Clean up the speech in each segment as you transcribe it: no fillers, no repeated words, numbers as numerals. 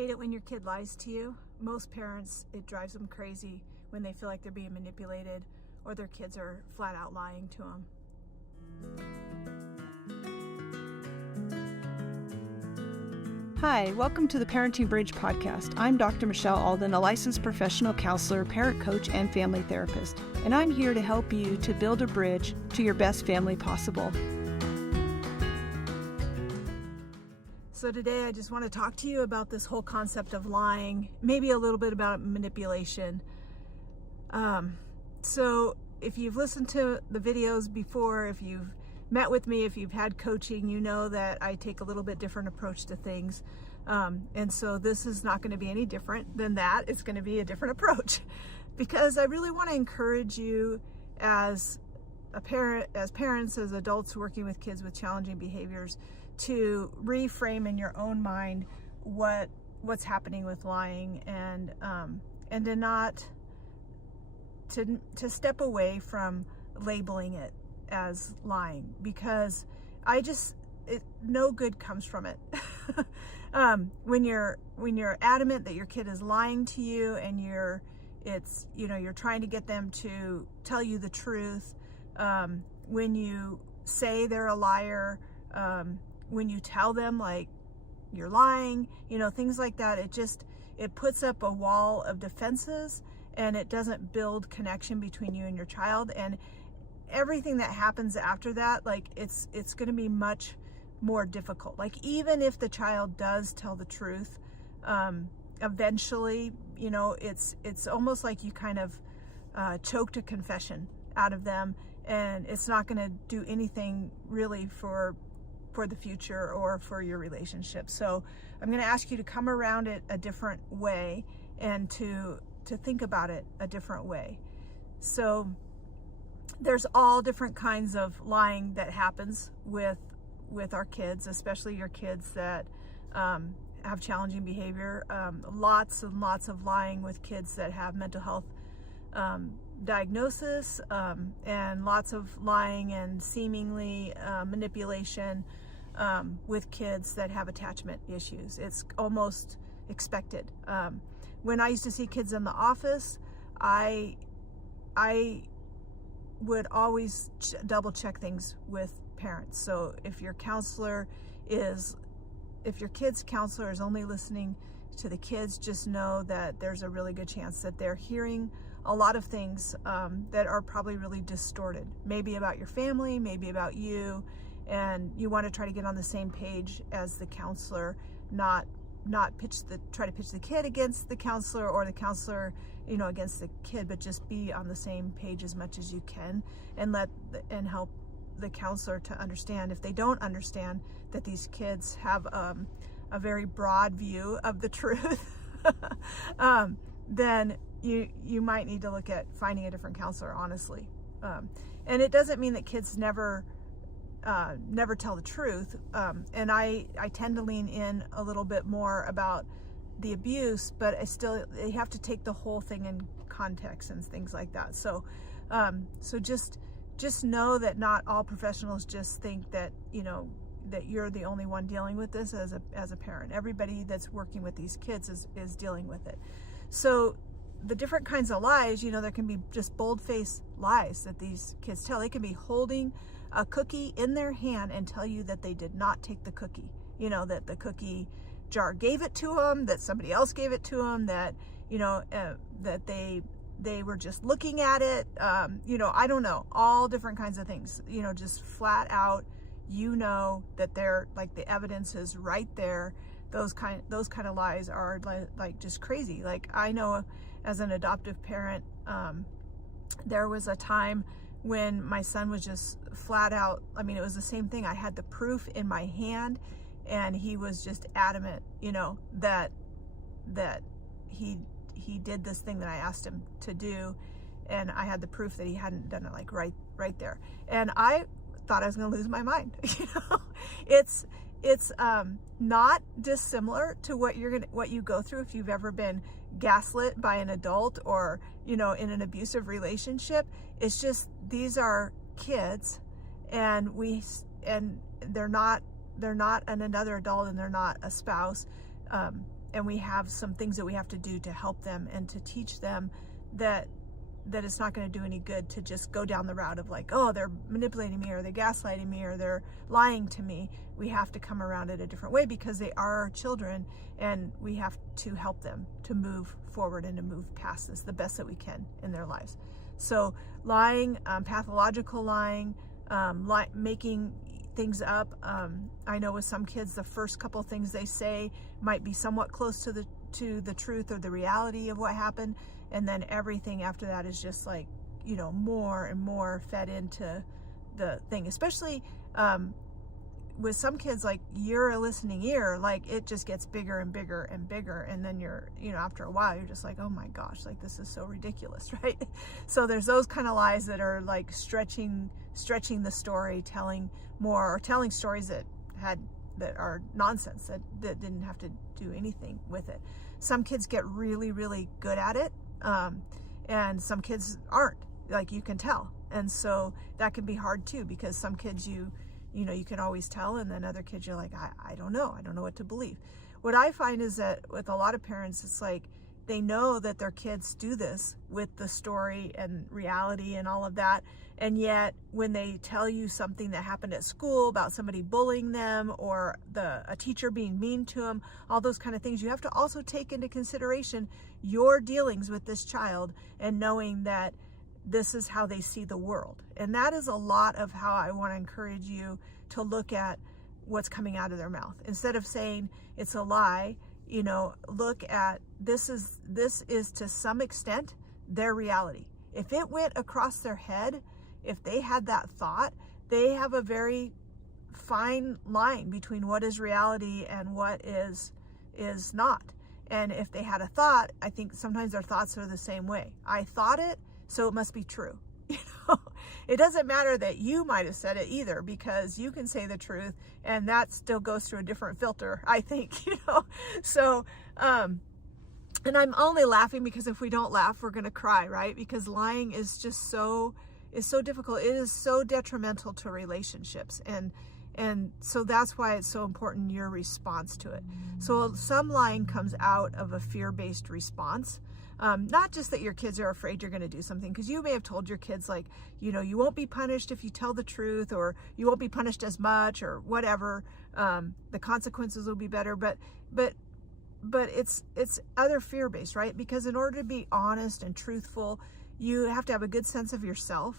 Hate it when your kid lies to you. Most parents, it drives them crazy when they feel like they're being manipulated or their kids are flat out lying to them. Hi, welcome to the Parenting Bridge podcast. I'm Dr. Michelle Alden, a licensed professional counselor, parent coach, and family therapist. And I'm here to help you to build a bridge to your best family possible. So today I just want to talk to you about this whole concept of lying, maybe a little bit about manipulation. So if you've listened to the videos before, if you've met with me, if you've had coaching, you know that I take a little bit different approach to things. And so this is not going to be any different than that. It's going to be a different approach because I really want to encourage you as a parent, as parents, as adults working with kids with challenging behaviors, to reframe in your own mind what's happening with lying, and to not to step away from labeling it as lying, because no good comes from it. When you're adamant that your kid is lying to you and you're trying to get them to tell you the truth, when you say they're a liar, when you tell them like you're lying, things like that, it puts up a wall of defenses, and it doesn't build connection between you and your child. And everything that happens after that, like it's going to be much more difficult. Like even if the child does tell the truth, eventually, it's almost like you kind of choked a confession out of them, and it's not going to do anything really for the future or for your relationship. So I'm going to ask you to come around it a different way and to think about it a different way. So there's all different kinds of lying that happens with our kids, especially your kids that have challenging behavior. Lots and lots of lying with kids that have mental health diagnosis, and lots of lying and seemingly manipulation with kids that have attachment issues. It's almost expected. When I used to see kids in the office, I would always double check things with parents. So if your kid's counselor is only listening to the kids, just know that there's a really good chance that they're hearing a lot of things that are probably really distorted, maybe about your family, maybe about you, and you want to try to get on the same page as the counselor, not try to pitch the kid against the counselor or the counselor, against the kid, but just be on the same page as much as you can, and help the counselor to understand, if they don't understand, that these kids have a very broad view of the truth, then you might need to look at finding a different counselor, honestly. And it doesn't mean that kids never tell the truth. And I tend to lean in a little bit more about the abuse, but they have to take the whole thing in context and things like that. So just know that not all professionals just think that, that you're the only one dealing with this as a parent. Everybody that's working with these kids is dealing with it. So the different kinds of lies, there can be just bold-faced lies that these kids tell. They can be holding a cookie in their hand and tell you that they did not take the cookie, that the cookie jar gave it to them, that somebody else gave it to them, that, that they were just looking at it. I don't know, all different kinds of things, just flat out, that they're like, the evidence is right there. Those kind of lies are like just crazy. Like, I know as an adoptive parent, there was a time when my son was just flat out, it was the same thing. I had the proof in my hand, and he was just adamant, that he did this thing that I asked him to do, and I had the proof that he hadn't done it, like right there. And I thought I was going to lose my mind. It's not dissimilar to what you go through if you've ever been gaslit by an adult or, in an abusive relationship. It's just, these are kids, and they're not another adult, and they're not a spouse. and we have some things that we have to do to help them and to teach them that it's not going to do any good to just go down the route of like, oh, they're manipulating me, or they're gaslighting me, or they're lying to me. We have to come around it a different way because they are our children, and we have to help them to move forward and to move past this the best that we can in their lives. So lying, pathological lying, making things up. I know with some kids, the first couple things they say might be somewhat close to the truth or the reality of what happened. And then everything after that is just like, more and more fed into the thing, especially with some kids, like you're a listening ear, like it just gets bigger and bigger and bigger. And then you're, after a while, you're just like, oh my gosh, like this is so ridiculous, right? So there's those kind of lies that are like stretching the story, telling more, or telling stories that are nonsense, that didn't have to do anything with it. Some kids get really, really good at it. And some kids aren't, like you can tell. And so that can be hard too, because some kids you can always tell, and then other kids you're like, I don't know what to believe. What I find is that with a lot of parents, it's like they know that their kids do this with the story and reality and all of that. And yet when they tell you something that happened at school about somebody bullying them, or a teacher being mean to them, all those kind of things, you have to also take into consideration your dealings with this child and knowing that this is how they see the world. And that is a lot of how I want to encourage you to look at what's coming out of their mouth. Instead of saying it's a lie, look at this is to some extent their reality. If it went across their head, if they had that thought, they have a very fine line between what is reality and what is not. And if they had a thought, I think sometimes their thoughts are the same way. I thought it, so it must be true. It doesn't matter that you might have said it either, because you can say the truth and that still goes through a different filter, I think, So, and I'm only laughing because if we don't laugh, we're going to cry, right? Because lying is just so difficult. It is so detrimental to relationships. And so that's why it's so important, your response to it. So some lying comes out of a fear-based response. Not just that your kids are afraid you're going to do something, because you may have told your kids, like, you won't be punished if you tell the truth, or you won't be punished as much, or whatever. The consequences will be better. But it's other fear-based, right? Because in order to be honest and truthful, you have to have a good sense of yourself.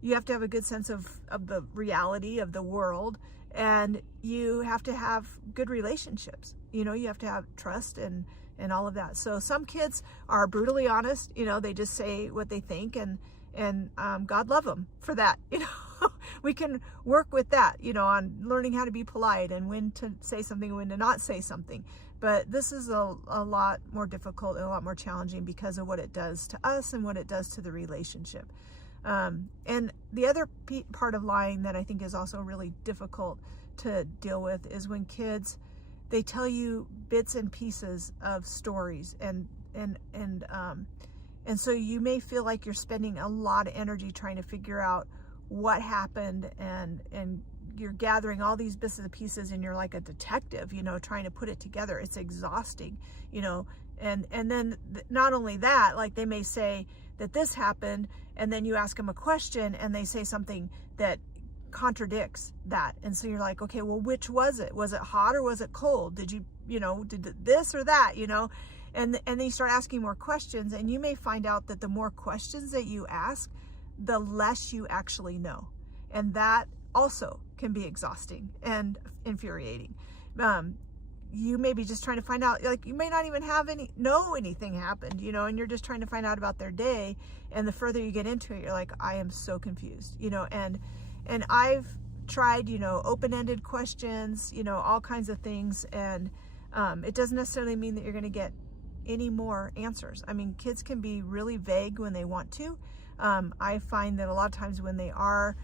You have to have a good sense of the reality of the world, and you have to have good relationships. You have to have trust and all of that. So some kids are brutally honest, they just say what they think, and God love them for that. We can work with that, on learning how to be polite and when to say something and when to not say something. But this is a lot more difficult and a lot more challenging because of what it does to us and what it does to the relationship. And the other part of lying that I think is also really difficult to deal with is when kids, they tell you bits and pieces of stories, and so you may feel like you're spending a lot of energy trying to figure out what happened, and you're gathering all these bits and pieces, and you're like a detective, trying to put it together. It's exhausting, and then not only that, like they may say that this happened, and then you ask them a question and they say something that contradicts that. And so you're like, okay, well, which was it? Was it hot or was it cold? Did you did this or that, and then you start asking more questions, and you may find out that the more questions that you ask, the less you actually know. And that also can be exhausting and infuriating. You may be just trying to find out, like you may not even know anything happened, and you're just trying to find out about their day. And the further you get into it, you're like, I am so confused, and I've tried, open-ended questions, all kinds of things. And it doesn't necessarily mean that you're going to get any more answers. I mean, kids can be really vague when they want to. I find that a lot of times when they are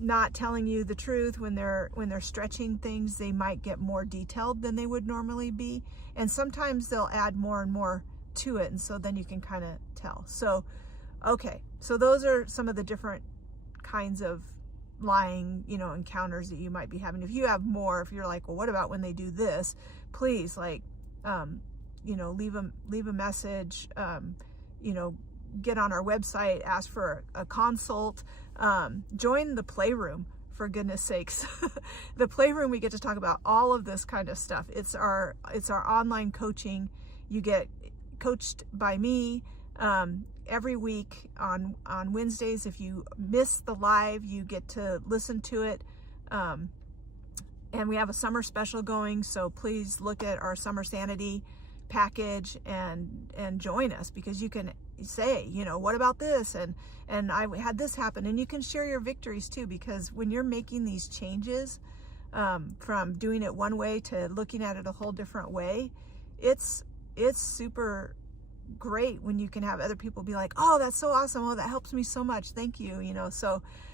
not telling you the truth, when they're stretching things, they might get more detailed than they would normally be, and sometimes they'll add more and more to it, and so then you can kind of tell. So okay, so those are some of the different kinds of lying encounters that you might be having. If you have more, if you're like, well, what about when they do this, please, like, leave a message, get on our website, ask for a consult, join the Playroom, for goodness sakes. The Playroom, we get to talk about all of this kind of stuff. It's our online coaching. You get coached by me every week on Wednesdays. If you miss the live, you get to listen to it. And we have a summer special going, so please look at our Summer Sanity package and join us, because you can say, what about this, and I had this happen, and you can share your victories too, because when you're making these changes from doing it one way to looking at it a whole different way, it's super great when you can have other people be like, oh, that's so awesome, oh, that helps me so much, thank you.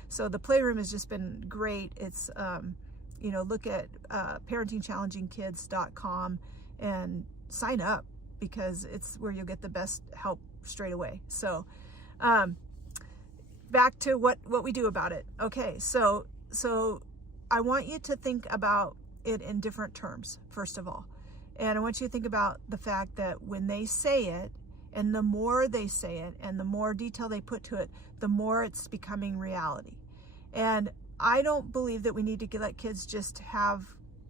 So the Playroom has just been great. It's look at parentingchallengingkids.com and sign up, because it's where you'll get the best help straight away. So back to what we do about it. Okay, so I want you to think about it in different terms, first of all. And I want you to think about the fact that when they say it, and the more they say it, and the more detail they put to it, the more it's becoming reality. And I don't believe that we need to let kids just have,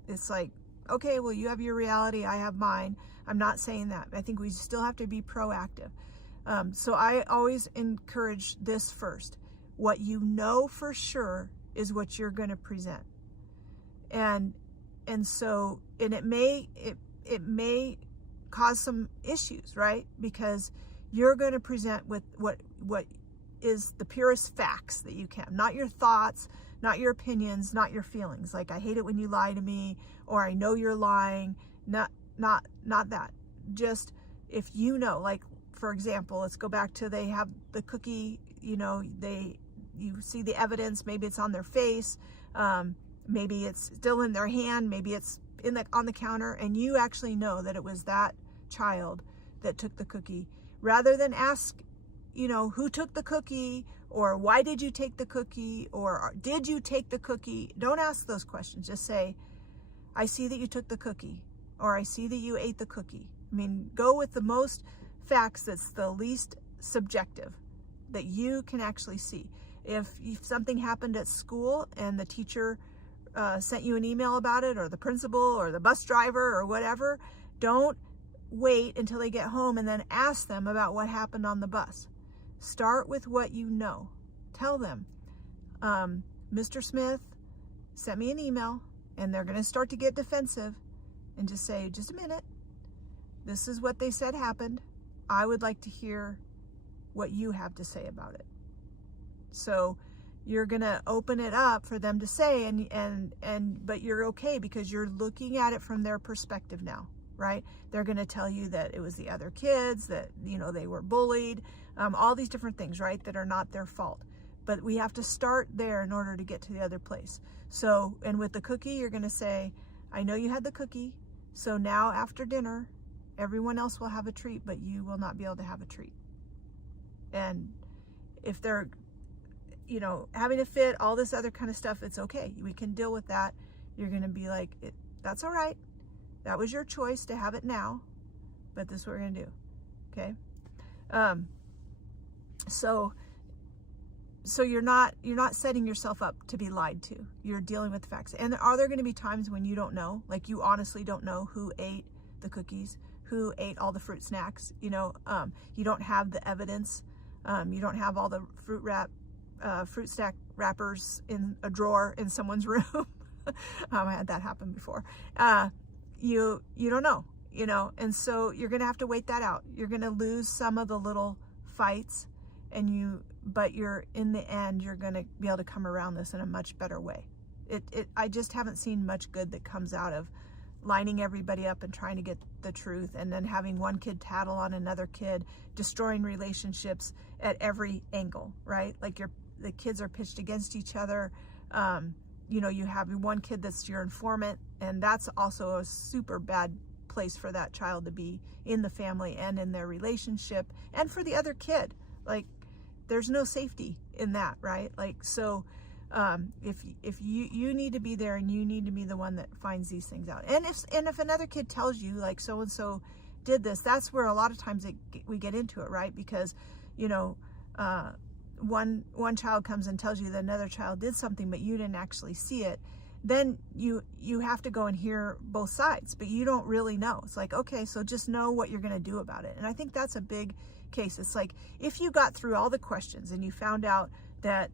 it's like, okay, well, you have your reality, I have mine. I'm not saying that. I think we still have to be proactive. So I always encourage this first. What you know for sure is what you're going to present. And it may cause some issues, right? Because you're going to present with what is the purest facts that you can, not your thoughts, not your opinions, not your feelings. Like, I hate it when you lie to me, or I know you're lying. Not that. Just if like, for example, let's go back to, they have the cookie, you see the evidence, maybe it's on their face, maybe it's still in their hand, maybe it's on the counter, and you actually know that it was that child that took the cookie. Rather than ask, who took the cookie, or why did you take the cookie, or did you take the cookie? Don't ask those questions. Just say, I see that you took the cookie, or I see that you ate the cookie. I mean, go with the most facts that's the least subjective, that you can actually see. If something happened at school and the teacher sent you an email about it, or the principal, or the bus driver, or whatever, don't wait until they get home and then ask them about what happened on the bus. Start with what you know. Tell them, Mr. Smith sent me an email, and they're going to start to get defensive, and just say, just a minute, this is what they said happened. I would like to hear what you have to say about it. So you're going to open it up for them to say, but you're okay, because you're looking at it from their perspective now, right? They're going to tell you that it was the other kids, that, they were bullied, all these different things, right? That are not their fault. But we have to start there in order to get to the other place. So, and with the cookie, you're going to say, I know you had the cookie, so now after dinner, everyone else will have a treat, but you will not be able to have a treat. And if they're, having a fit, all this other kind of stuff, it's okay. We can deal with that. You're going to be like, that's all right. That was your choice to have it now, but this is what we're going to do. Okay. So you're not setting yourself up to be lied to. You're dealing with the facts. And are there going to be times when you don't know, like you honestly don't know who ate the cookies, who ate all the fruit snacks? You don't have the evidence. You don't have all the fruit snack wrappers in a drawer in someone's room. I had that happen before. You don't know, and so you're going to have to wait that out. You're going to lose some of the little fights, but in the end, you're going to be able to come around this in a much better way. I just haven't seen much good that comes out of lining everybody up and trying to get the truth, and then having one kid tattle on another kid, destroying relationships at every angle, right? Like the kids are pitched against each other. You have one kid that's your informant, and that's also a super bad place for that child to be in the family and in their relationship, and for the other kid. Like, there's no safety in that, right? Like, so If you need to be there, and you need to be the one that finds these things out. And if another kid tells you, like, so and so did this, that's where a lot of times we get into it, right? Because one child comes and tells you that another child did something, but you didn't actually see it. Then you have to go and hear both sides, but you don't really know. It's like, okay, so just know what you're going to do about it. And I think that's a big case. It's like, if you got through all the questions and you found out that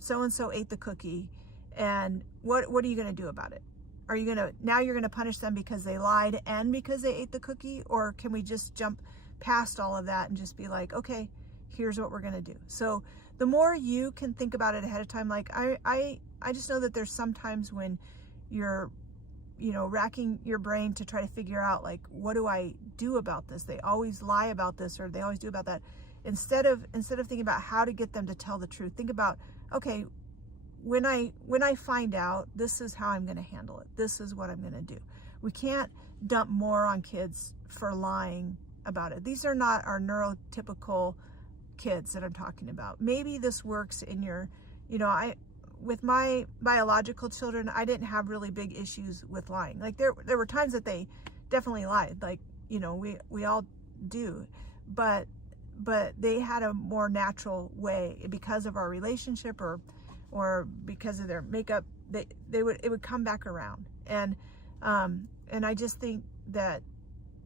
so-and-so ate the cookie, and what are you going to do about it? Are you now you're going to punish them because they lied and because they ate the cookie? Or can we just jump past all of that and just be like, okay, here's what we're going to do? So the more you can think about it ahead of time, like I just know that there's sometimes when you're, racking your brain to try to figure out, like, what do I do about this? They always lie about this, or they always do about that. Instead of thinking about how to get them to tell the truth, think about, okay, when I find out, this is how I'm going to handle it. This is what I'm going to do. We can't dump more on kids for lying about it. These are not our neurotypical kids that I'm talking about. Maybe this works in your, with my biological children, I didn't have really big issues with lying. Like there were times that they definitely lied, like, we all do, but they had a more natural way because of our relationship or because of their makeup. It would come back around. And I just think that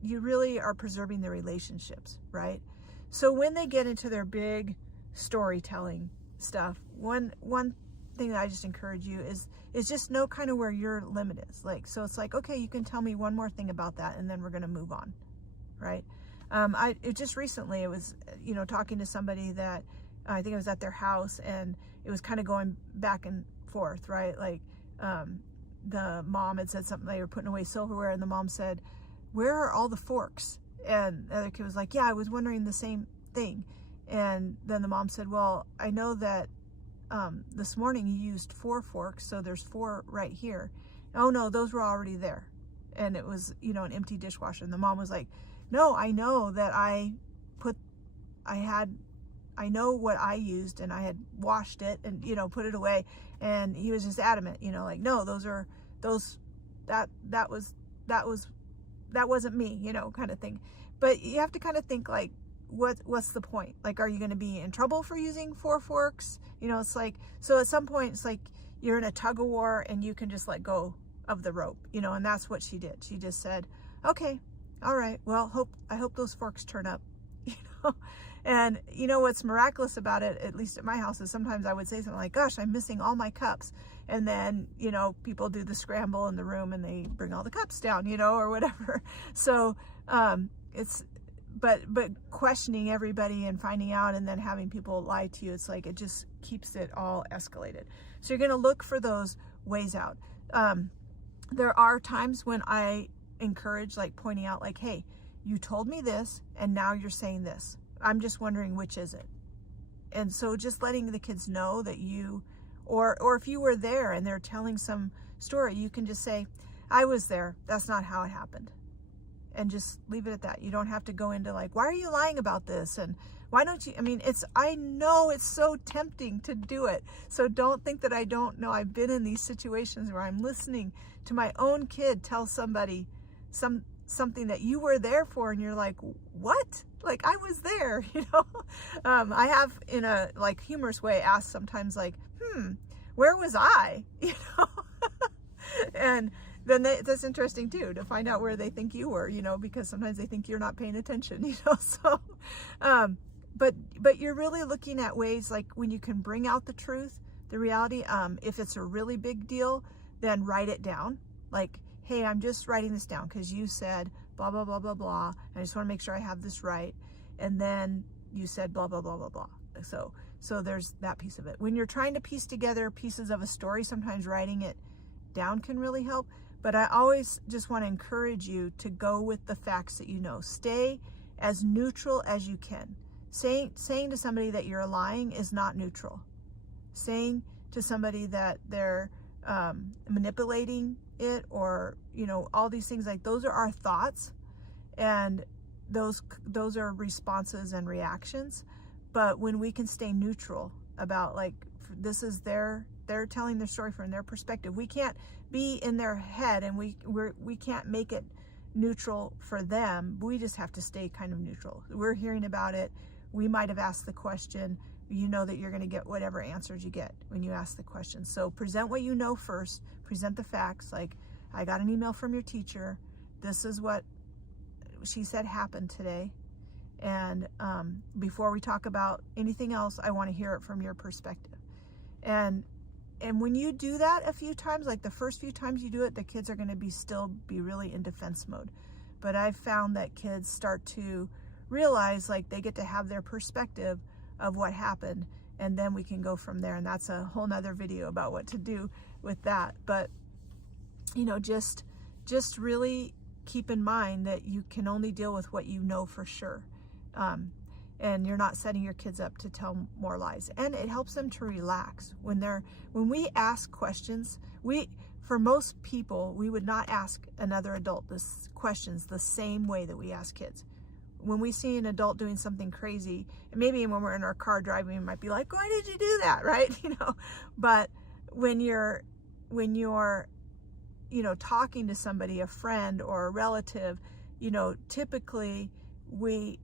you really are preserving the relationships, right? So when they get into their big storytelling stuff, one thing that I just encourage you is just know kind of where your limit is. Like, so it's like, okay, you can tell me one more thing about that, and then we're going to move on, right? It just recently, it was, talking to somebody that I think it was at their house, and it was kind of going back and forth, right? Like, the mom had said something, they were putting away silverware, and the mom said, "Where are all the forks?" And the other kid was like, "Yeah, I was wondering the same thing." And then the mom said, "Well, I know that this morning you used 4 forks, so there's 4 right here." "Oh no, those were already there." And it was, an empty dishwasher. And the mom was like, "No, I know that I know what I used, and I had washed it and, put it away." And he was just adamant, like, "No, that wasn't me," kind of thing. But you have to kind of think, like, what's the point? Like, are you going to be in trouble for using 4 forks? It's like, so at some point it's like you're in a tug of war and you can just let go of the rope, and that's what she did. She just said, "Okay, all right, well, I hope those forks turn up." And what's miraculous about it, at least at my house, is sometimes I would say something like, "Gosh, I'm missing all my cups." And then, people do the scramble in the room and they bring all the cups down, or whatever. So, but questioning everybody and finding out and then having people lie to you, it's like, it just keeps it all escalated. So you're going to look for those ways out. There are times when I encourage, like, pointing out, like, "Hey, you told me this and now you're saying this. I'm just wondering, which is it?" And so just letting the kids know that or if you were there and they're telling some story, you can just say, "I was there. That's not how it happened." And just leave it at that. You don't have to go into, like, "Why are you lying about this? And why don't you?" I know it's so tempting to do it. So don't think that I don't know. I've been in these situations where I'm listening to my own kid tell somebody something that you were there for, and you're like, "What? Like, I was there," I have, in a, like, humorous way, asked sometimes, like, where was I? And then that's interesting too, to find out where they think you were, because sometimes they think you're not paying attention, so, but you're really looking at ways, like, when you can bring out the truth, the reality. If it's a really big deal, then write it down. Like, "Hey, I'm just writing this down because you said blah, blah, blah, blah, blah. I just want to make sure I have this right. And then you said blah, blah, blah, blah, blah." So there's that piece of it. When you're trying to piece together pieces of a story, sometimes writing it down can really help. But I always just want to encourage you to go with the facts that you know. Stay as neutral as you can. Saying to somebody that you're lying is not neutral. Saying to somebody that they're manipulating it, or all these things, like, those are our thoughts, and those are responses and reactions. But when we can stay neutral about, like, this is their they're telling their story from their perspective. We can't be in their head, and we can't make it neutral for them. We just have to stay kind of neutral. We're hearing about it. We might have asked the question. You know that you're going to get whatever answers you get when you ask the question. So present what you know first. Present the facts. Like, I got an email from your teacher. This is what she said happened today. And before we talk about anything else, I want to hear it from your perspective. And when you do that a few times, like the first few times you do it, the kids are going to still be really in defense mode. But I've found that kids start to realize like they get to have their perspective of what happened, and then we can go from there. And that's a whole nother video about what to do with that. But just really keep in mind that you can only deal with what you know for sure. And you're not setting your kids up to tell more lies. And it helps them to relax. When we ask questions, for most people, we would not ask another adult this questions the same way that we ask kids. When we see an adult doing something crazy, and maybe when we're in our car driving, we might be like, why did you do that? Right? But when you're talking to somebody, a friend or a relative, typically we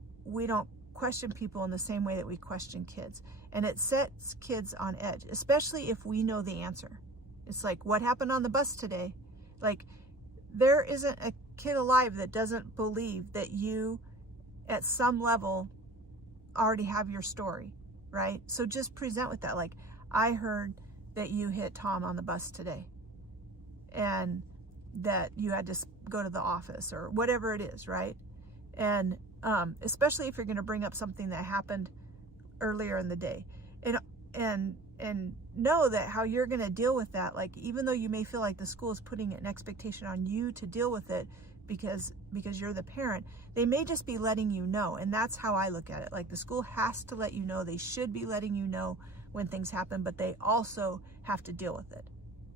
don't question people in the same way that we question kids. And it sets kids on edge, especially if we know the answer. It's like, what happened on the bus today? Like, there isn't a kid alive that doesn't believe that you, at some level, already have your story, right? So just present with that. Like, I heard that you hit Tom on the bus today, and that you had to go to the office, or whatever it is, right? And especially if you're going to bring up something that happened earlier in the day, and know that how you're going to deal with that. Like, even though you may feel like the school is putting an expectation on you to deal with it because you're the parent, they may just be letting you know. And that's how I look at it. Like, the school has to let you know. They should be letting you know when things happen, but they also have to deal with it,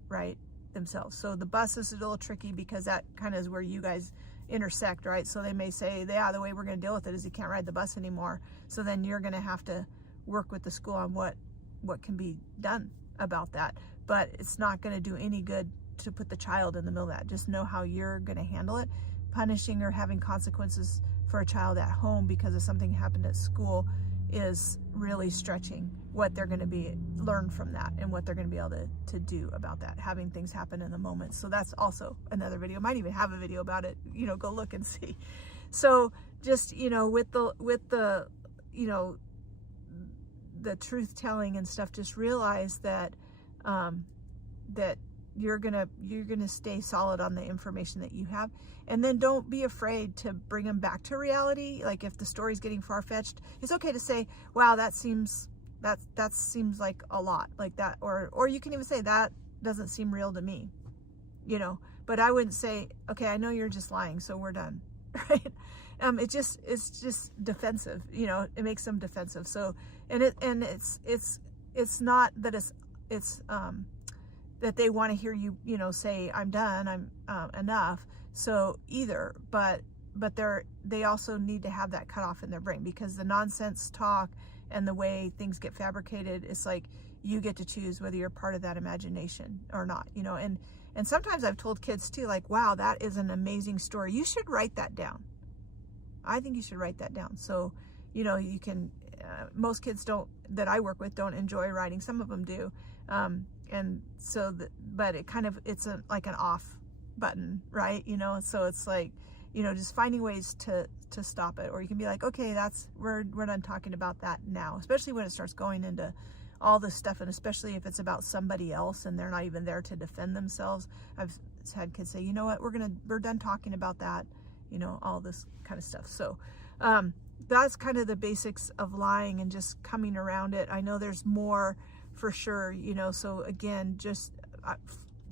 right, themselves. So the bus is a little tricky because that kind of is where you guys intersect, right? So they may say, yeah, the way we're going to deal with it is you can't ride the bus anymore. So then you're going to have to work with the school on what can be done about that. But it's not going to do any good to put the child in the middle of that. Just know how you're going to handle it. Punishing or having consequences for a child at home because of something happened at school is really stretching what they're going to learn from that, and what they're going to be able to do about that, having things happen in the moment. So that's also another video. Might even have a video about it, go look and see. So just, with the the truth telling and stuff, just realize that that you're gonna stay solid on the information that you have, and then don't be afraid to bring them back to reality. Like, if the story's getting far-fetched, it's okay to say, wow, that seems like a lot, like that, or you can even say, that doesn't seem real to me, but I wouldn't say, okay, I know you're just lying, so we're done. Right? It's just defensive, it makes them defensive. So, it's not that it's that they want to hear you, say, I'm done, I'm enough. So either, but they also need to have that cut off in their brain, because the nonsense talk and the way things get fabricated, it's like you get to choose whether you're part of that imagination or not, and sometimes I've told kids too, like, wow, that is an amazing story. You should write that down. I think you should write that down. So, you can, most kids that I work with don't enjoy writing. Some of them do. And so, but it's like an off button, right? So it's like, just finding ways to stop it. Or you can be like, okay, we're done talking about that now, especially when it starts going into all this stuff, and especially if it's about somebody else and they're not even there to defend themselves. I've had kids say, you know what, we're done talking about that, all this kind of stuff. So that's kind of the basics of lying and just coming around it. I know there's more for sure, so again, just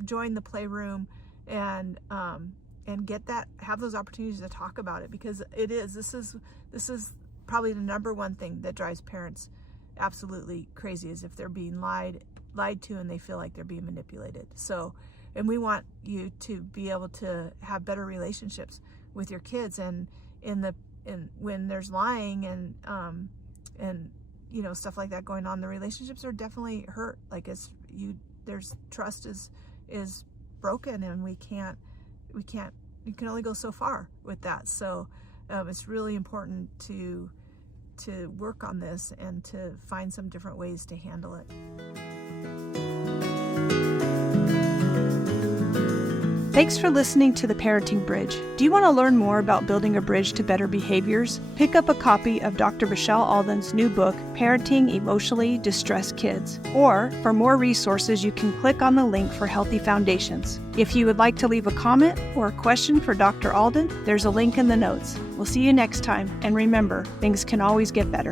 join the Playroom and have those opportunities to talk about it, because this is probably the number one thing that drives parents absolutely crazy, is if they're being lied to and they feel like they're being manipulated. So, and we want you to be able to have better relationships with your kids, and when there's lying and stuff like that going on, the relationships are definitely hurt. Like, there's trust is broken, and you can only go so far with that. So it's really important to work on this and to find some different ways to handle it. Thanks for listening to The Parenting Bridge. Do you want to learn more about building a bridge to better behaviors? Pick up a copy of Dr. Michelle Alden's new book, Parenting Emotionally Distressed Kids. Or, for more resources, you can click on the link for Healthy Foundations. If you would like to leave a comment or a question for Dr. Alden, there's a link in the notes. We'll see you next time, and remember, things can always get better.